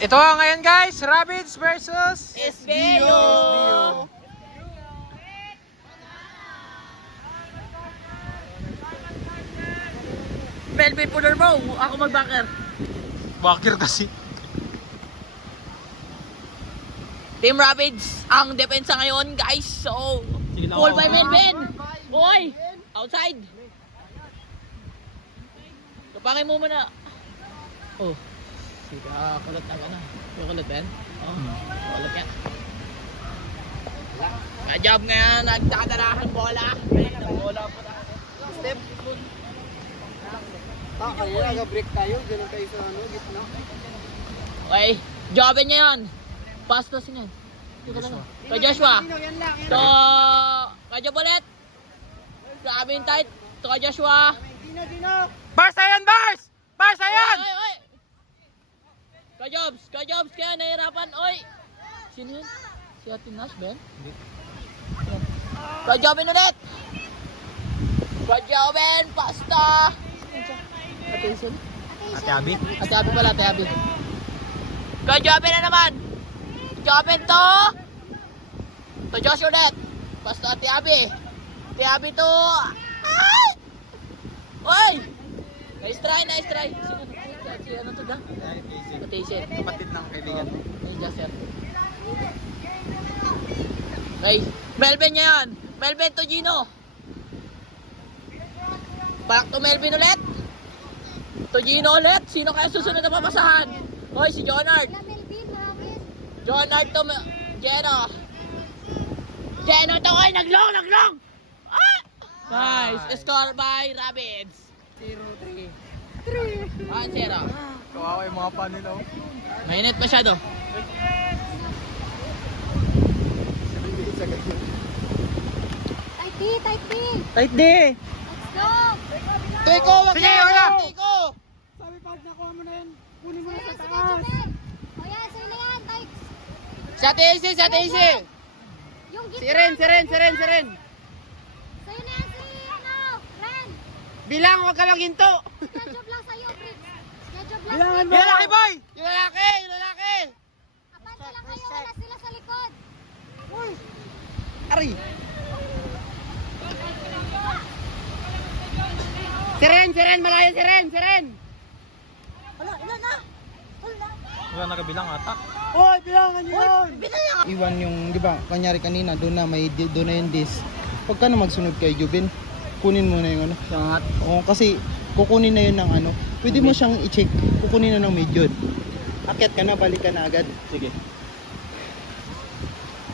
Ito ngayon guys, Rabbits versus SBO. Melvin Puller mo, ako mag-backer. Bakir kasi. Team Rapids ang depensa ngayon, guys. So, pull by Melvin. Boy, outside. Kapangin mo muna. Oh. Kulot na ka na. Yung kulot ba yan? Oh, kulot yan. Ka-job ngayon, nagdadarahan bola. Bola po na. Step. Kaya nag-break tayo, ganun tayo sa gitna. Okay, jobin niya yan. Pass na siya. Kay Joshua. To, kay Job ulit. Grabe yung tight. To kay Joshua. Bars ayan, Bars! Bars ayan! Oy, oy! Kay Jobs, kaya nahirapan. Oy! Sino yun? Si Ate Nash, Ben? Hindi. Kay Jobin ulit! Kay Jobin, pasta! Attention. Ate Abi. Ate Abi pala, Ate Abi. Kay Jobin na naman! Jobin to! To Josh ulit! Pasta Ate Abi. Ate Abi to! Ay! Oy! Nice try, nice try. Si ano to da? Attention. Kapatid ng kaibigan. Ay, just yan. Ay, Melvin niya yan. Melvin to Gino. Back to Melvin ulit. To Gino ulit. Sino kaya susunod na papasahan? Hoy, si Jonard. Jonard to Geno. Geno to. Oy, naglong. Ah! Nice. Score by Rapids. 0-3. 1-0. Kawawa yung mga pan nila. Mainit masyado. Tight B. Tight D! Let's go. Tiko, wag Sige, yan, wala. Tiko. Sabi pag nakuha mo na yan, kunin mo na sa Sige, taas. Jomel. O yan, sa'yo na yan. Tight. Sa TC. Yung gitna. Siren. Sa'yo na yan si, Ren. Bilang, wag ka lang ginto. Schedule lang sa'yo, Briggs. Schedule lang. Bilangan mo. Yan, Lucky Boy! Yung lalaki. Abante lang kayo. Wala sila sa likod. Ari. Siren, malayo Siren. Wala nakabilang ata. Hoy, bilangan nyo yun! Iwan yung, di ba, kanyari kanina, doon na yung disc. Huwag ka na magsunod kay Jubin. Kunin mo na yung ano. Oo, kasi kukunin na yun ng ano. Pwede mo siyang i-check. Kukunin na ng medyon. Akyat ka na, balik ka na agad. Sige.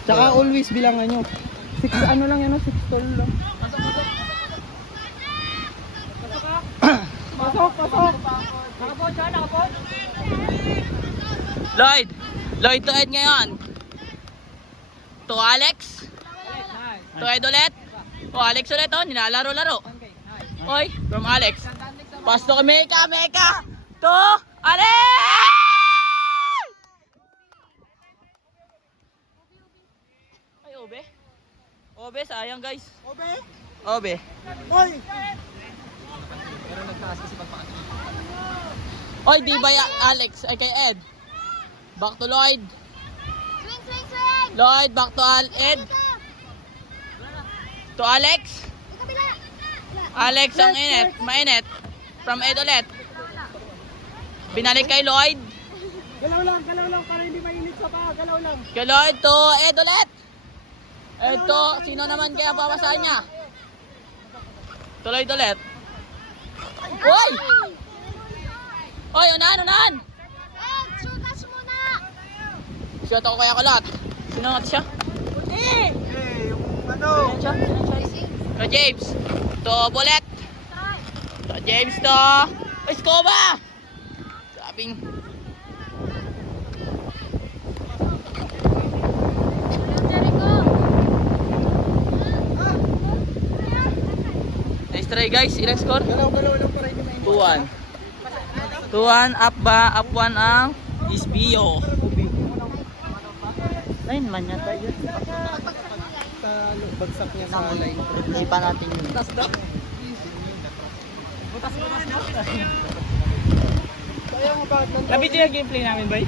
Tsaka always bilangan nyo. 6 ano lang yan, 6 tall lang. Lloyd to Ed ngayon. To Alex. To Ed ulit. O Alex ulit oh, nilalaro-laro. Oy, from Alex. Pass to kay Meka. To Alex! Ay, Obe, sayang guys. Obe. Hoy! Oy, di ba Alex? Ay, kay Ed. Back to Lloyd. Swing. Lloyd, back to Ed. To Alex. Sa kabila. Alex ang mainit. From Ed ulit. Binalik kay Lloyd. Galaw lang para hindi mainit sa paa. Galaw lang. Kay Lloyd to Ed ulit. Ed to, sino naman kaya papasahan niya? To Lloyd ulit. Oy! Oy, unahan! Ed, shooters muna. Shot ako kaya kulot. Sino natin siya? Eh, yung ano? To James. To Bullet. To James to Escoba. Sabing. Jericho. Nice try guys. Ilang score? Galaw lang para hindi mainit. 2-1. 2-1 up ba? Up 1 ang SBO. 9 man yata yun. Sa bagsak niya sa line. Hindi pa natin yun. Kaya nga bakit nandun? Nabiti yung gameplay namin, boy?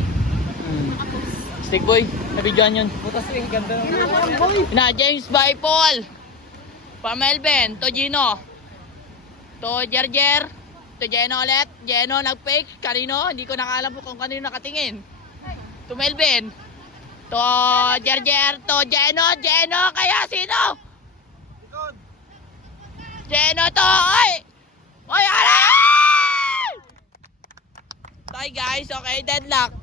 Stick boy, nabidyoan yun. Butas eh, ganda ng Na, James by Paul. Pa Melvin, to Gino. To Jerjer. To Geno ulit. Geno nag-fake. Kanino? Hindi ko nakaalam po kung kanino nakatingin. To Melvin. To Jerjer. To Geno. Geno. Kaya sino? Geno to. Oy! Oy, aray! Okay guys, okay. Deadlock.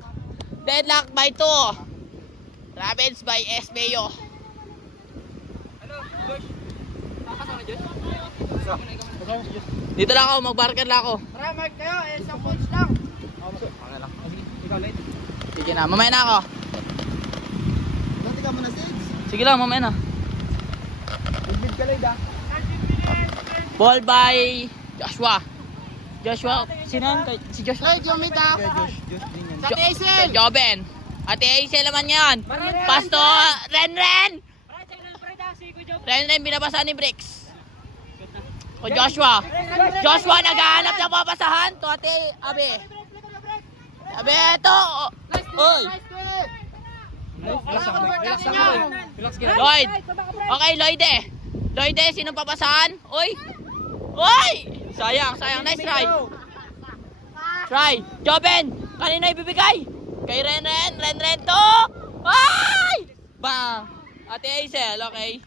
Deadlock by 2. Ravens by Espeyo. Dito lang ako, mag-barker lang ako. Tara, mark kayo. Isang points lang. Sige na, mamaya na ako. Dati ka muna, Sigs. Sige lang, mamaya na. Bid ka lang, ah. Ball by Joshua. Joshua, sino yun? Si Joshua? Hey, Jomita. Josh din yan. Sa Hazel. Joben. Ate Hazel naman yan. Pasto, Ren. Ren, binabasa ni Bricks. O Joshua. Joshua, naghahanap ng papasahan. To ate, Abe. Abe, ito. Uy. Lloyd. Okay, Lloyd eh. Lloyd eh, sinong papasahan? Uy. Uy. Sayang. Nice try. Try. Joben. Kanina ibibigay. Kay Ren to. Ay! Bang. Ate Hazel, okay.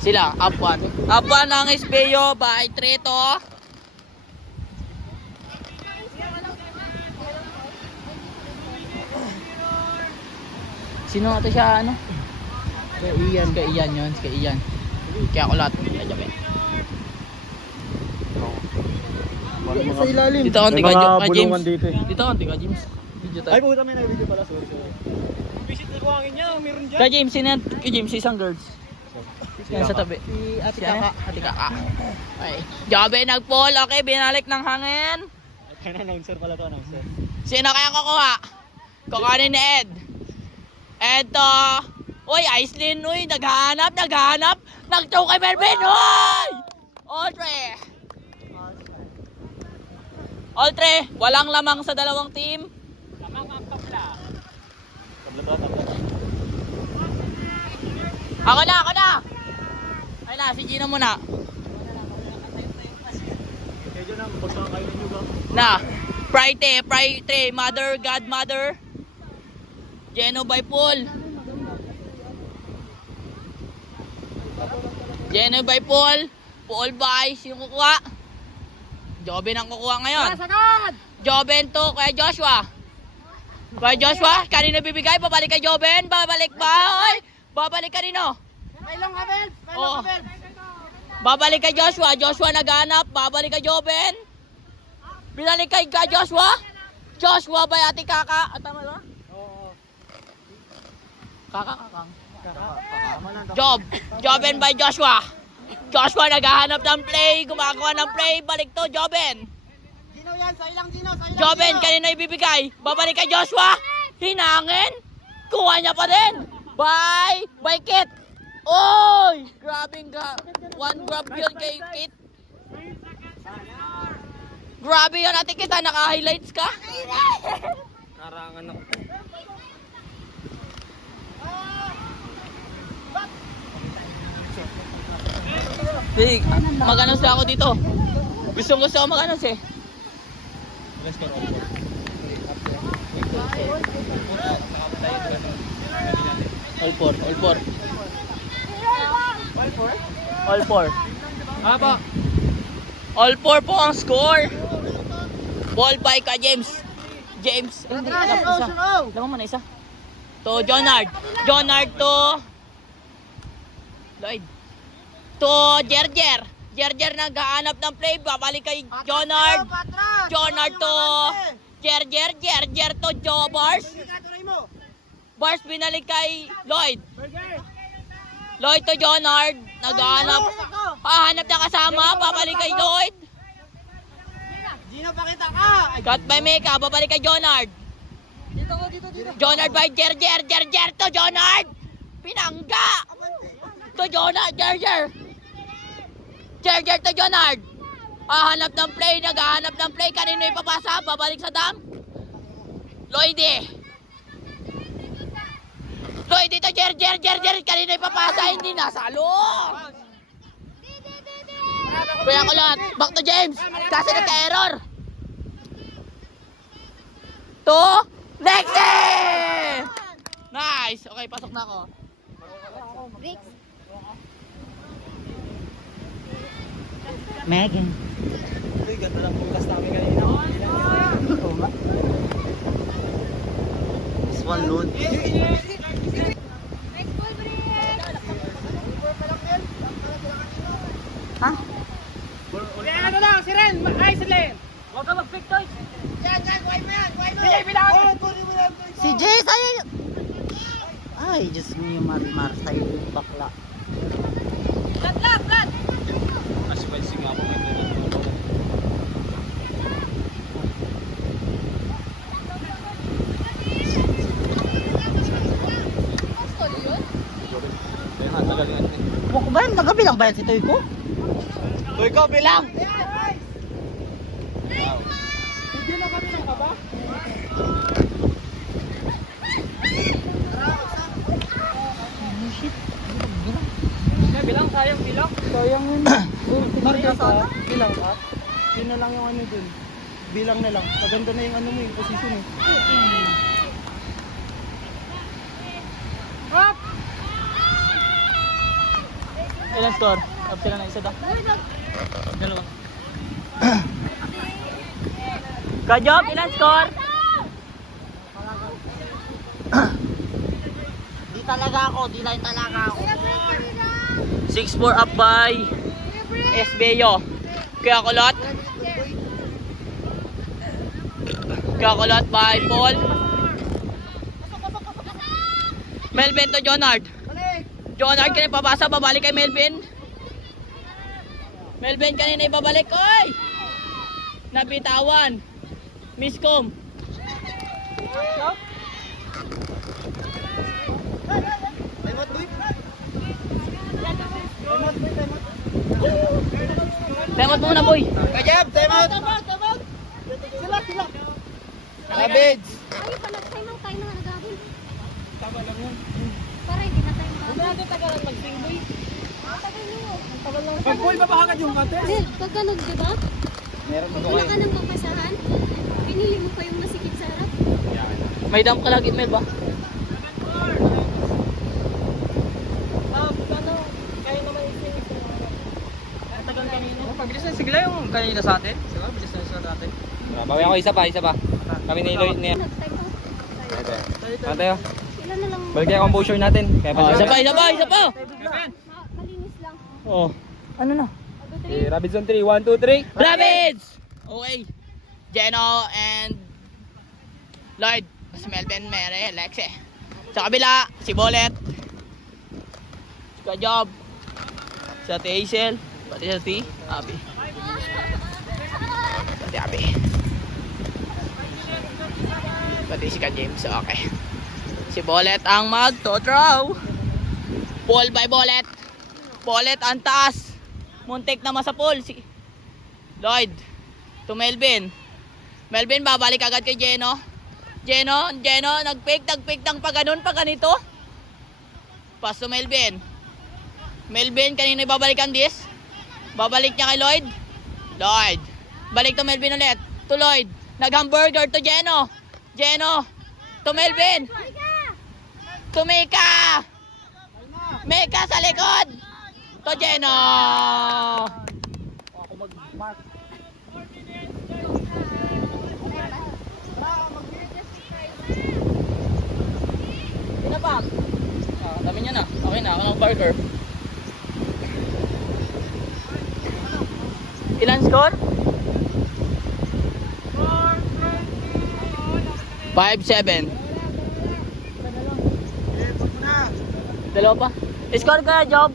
Sila, up 1. Up 1 ang Espeyo by Treto. Sino ito siya, ano? Kay Ian yun. Kaya ako lahat. Sa ilalim. Dito konti ka, James. dito eh. Dito konti ka, James. Video tayo. Ay, puta may na-video pala. Sorry. Visit na buhangin niya. Meron dyan. Kay James, sino yan? Kay James, isang girls. Yan sa tabi. Si Ate Si ano? Kaka. Ate Kaka. Okay. Jobe nag-fall. Okay, binalik ng hangin. Kaya announcer pala to, announcer. Sino kaya kukuha? Kukuhanin ni Ed. Ed to. Uy, Aislinn. Uy, naghahanap. Nag-choke kay Melvin. Uy! Oltre, walang lamang sa dalawang team. Tabla. Ako na. Ay na, si Gino muna. Kaya dyan na, bagsakan kayo ninyo ba? Na, Friday, Mother, Godmother. Geno by Paul. Paul by, sino kukuha? Joben ang kukuha ngayon. Joben to kay Joshua. Kanino bibigay? Babalik kay Joben? Babalik ba? Oy! Babalik kanino? Kailong Abel. Oo. Babalik kay Joshua. Joshua naghanap. Babalik kay Joben. Binalik kay Joshua. Joshua by Ate Kaka. Tama ba? Oo. Kakang. Joben by Joshua. Joshua naghahanap ng play. Gumagawa ng play. Balik to Joben. Gino yan. Sa ilang Gino. Joben, kanino ibibigay? Babalik kay Joshua. Hinangin. Kuha niya pa din. By Kit. Oy! One grab yun kay Kit. Grabe yun, Ate Kit, naka-highlights ka. Karangan ako. Big, mag-announce ako dito. Gusto ko mag-announce eh. All four. Aba. All four po ang score. Ball by ka James. Hindi, isa. Lang mo na isa. To Jonard to Lloyd. To Jerjer naghahanap ng play. Babalik kay Jonard to Jerjer to Joe Bars. Binalik kay Lloyd to Jonard. Naghahanap. Hahanap na kasama. Babalik kay Lloyd. Gino, pakita ka. Cut by Meka. Babalik kay Jonard. Jonard by Jerjer to Jonard. Pinangga. To Jonard. Jerjer to Jonard. Hahanap ng play, naghahanap ng play. Kanino ipapasa? Babalik sa dam? Lloydie. Lloydie to Jer. Kanino ipapasa? Hindi nasalo. Kuya Kulot, back to James. Kasi nagka-error. To Lexi! Nice! Okay, pasok na ako. Megan. Uy, ganda lang bukas namin kanina. Oo nga. This one load. Next ball break. Ha? Ano lang, si Ren. Ay, si Len. Huwag ka mag-pick toys. Sige, bilangan. Si Jay sa'yo. Ay, Diyos mo yung mar sa'yo yung bakla. Plat! Mas fancy nga po. Huwag ko ba yan? Nagabilang ba yan si Toy ko? Uy, ko, bilang. Bilang, sayang bilang. Sayang yun. Marka ka? Bilang ka? Yun na lang yung ano dun. Bilang na lang. Maganda na yung ano mo yung position eh. Ilan score? Up sila na isa daw. Dalawa. Kajob, ilan score? Di talaga ako. Di lang talaga ako. 6-4 up by SByo. Kuya Kulot. Kuya Kulot by Paul. Melvin to Jonard. Jonard kanina papasa, babalik kay Melvin. Melvin kanina ibabalik. Oy! Nabitawan. Miscom. Temot muna, boy. Kajab, time out. Sila. Rabids. Ay, time out tayo na nagagawin. Tama lang yun. Para hindi na tayo magagawin. Tagalan mag-sing, boy. Tagal nyo. Pag-pull pa bahagad yung kate. Well, pag ganun, di ba? Meron Pag wala ka nang mapasahan, pinili mo pa yung masikip sa harap. May dump ka lagi, Mel ba? Kaya naman i-sing. Tagal kanina. Pabilis na sigla yung kanina sa atin. Diba? Bilis na sa atin. Bawi ako isa pa. Kami ni Lloyd niya. Nag-time out. Ano tayo? Ilan na lang. Balik yung composure natin. Kaya Isa pa. Malinis lang. Oh. Ano na? Robinson 3, 1, 2, 3. Rapids! Okay. Geno and Lloyd. Si Melvin, Mere, Lexe. Sa kabila, si Bolet. Si Kajob. Si Ate Hazel. Pati si Ate Abby. Pati Abby. Pati si Ka James. Okay. Si Bolet ang mag-to-throw. Ball by Bolet. Bolet ang taas. Muntik na masapol. Si Lloyd. To Melvin. Melvin, babalik agad kay Geno. Geno, nag-pick ng pa ganun, pa ganito. Pass to Melvin. Melvin, kanina ibabalik ang dis. Babalik niya kay Lloyd. Lloyd. Balik to Melvin ulit. To Lloyd. Nag-hamburger to Geno. Geno. To Melvin. To Mika. Mika sa likod. To Geno. Pinapam. Dami niya na. Okay na, ako ng burger. Ilan score? 5-7. Dalawa pa. Score ka, Job.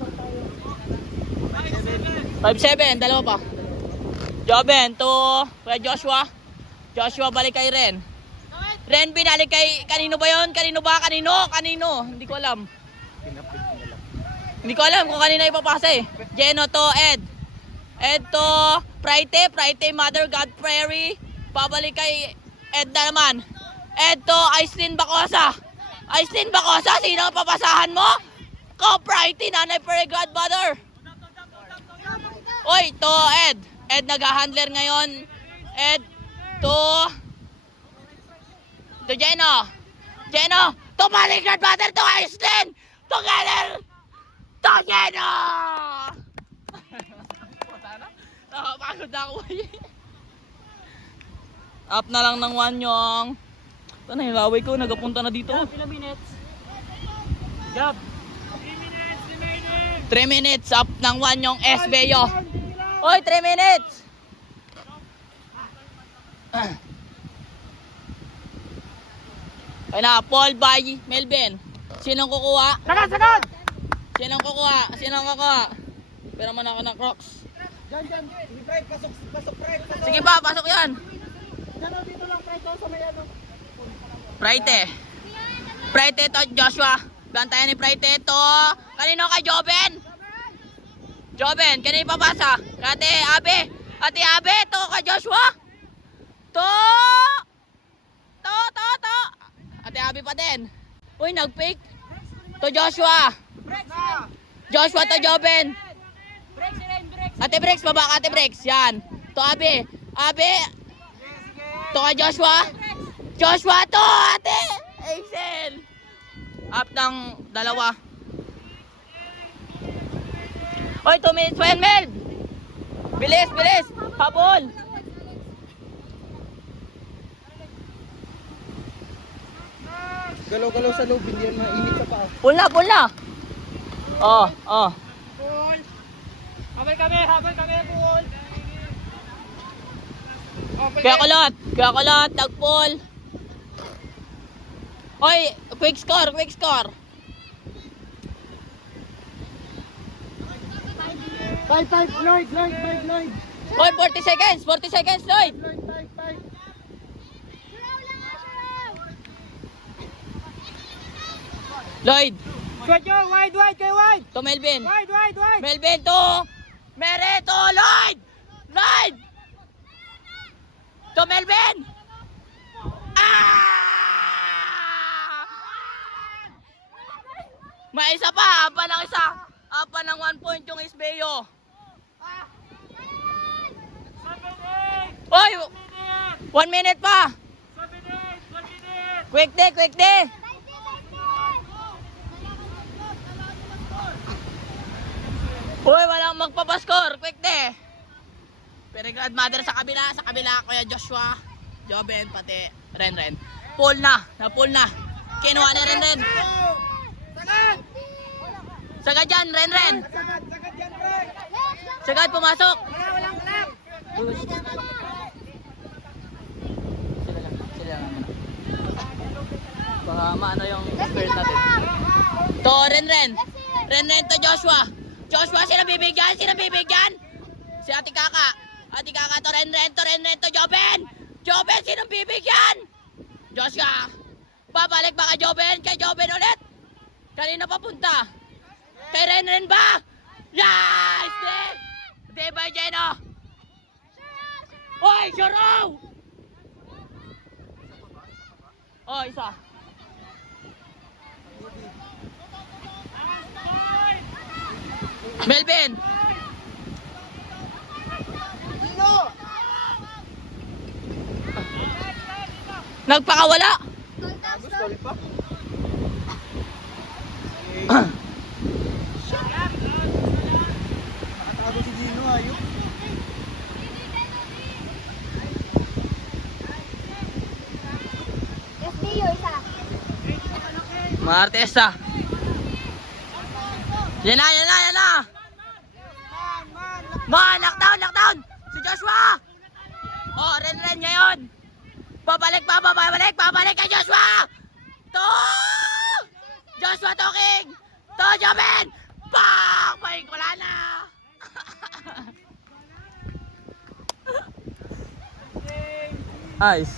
5-7, dalawa pa. Joben to Kuya Joshua. Joshua, balik kay Ren. Ren, binalik kay, kanino ba yon? Kanino? Hindi ko alam. Hindi ko alam kung kanino ipapasa eh. Geno to Ed. Ed to Prite, Mother God Prairie. Babalik kay Ed na naman. Ed to Aislinn Bacosa. Aislinn Bacosa, sino ang papasahan mo? Ko Prite, Nanay Prairie Godmother. Oy, to Ed. Ed nag-handler ngayon. Ed to Jeno. To Mother Godmother, to Aislinn. Together. To Jeno. Nakapagod na ako. Up na lang ng Wanyong. Ito na yung laway ko, nagapunta na dito. 3 minutes. Job. 3 minutes up ng Wanyong Esbeyo. Hoy, 3 minutes! Ay na, Paul by Melvin. Sinong kukuha? Sagad! Sinong kukuha? Pero man ako ng Crocs. Diyan. Pride, pasok, Pride. Sige pa, pasok yan. Diyan, dito lang, Pride, sa may ano. Prite to Joshua. Bantayan ni Prite to. Kanino kay Joben? Kanino papasa? Ate Abe to kay Joshua. To. Ate Abe pa din. Uy, nag-fake. To Joshua to Joben. Ate Brex, baba ka Ate Brex. Yan. To Abe. To kay Joshua to Ate Excel. Up ng dalawa. Oy, 2 minutes pa yan, Mel. Bilis. Habol. Galaw-galaw sa loob, hindi yan mainit sa paa. Pull na. Oh. Habol kami, Paul. Kaya kulot, tag-pull. Oy, quick score. 5, Lloyd. Oy, 40 seconds, Lloyd. Lloyd. Lloyd, Wide, kay wide. to Melvin. Wide. Melvin to Mere to Lloyd. To Melvin. May isa pa, apa ng isa. Apa ng 1 point yung Isbeyo. Oy, 1 minute pa. Quick day. Uy, walang magpapaskor. Quick day. Pero Godmother sa kabila, Kuya Joshua, Joben, pati Ren. Pull na. Kinuha ni Ren. Sagad yan, Ren. Sagad, pumasok. Sila lang muna. Baka maano yung spirit natin. To Ren to Joshua, sino bibigyan? Si Ate Kaka to Ren to Joben, sino bibigyan? Joshua, babalik ba kay Joben ulit? Kanina papunta? Kay Ren ba? Yes! Di ba, Jeno? Oy, Shorow! Oh, isa. Melvin! Nagpakawala! Nakatago si Gino, ayun. SBO isa. Mga artista. Yan na. Knockdown! Si Joshua! Oh, Ren ngayon. Babalik kay Joshua! To! Joshua talking! To, Joben! Bang! Wala na! Ayos.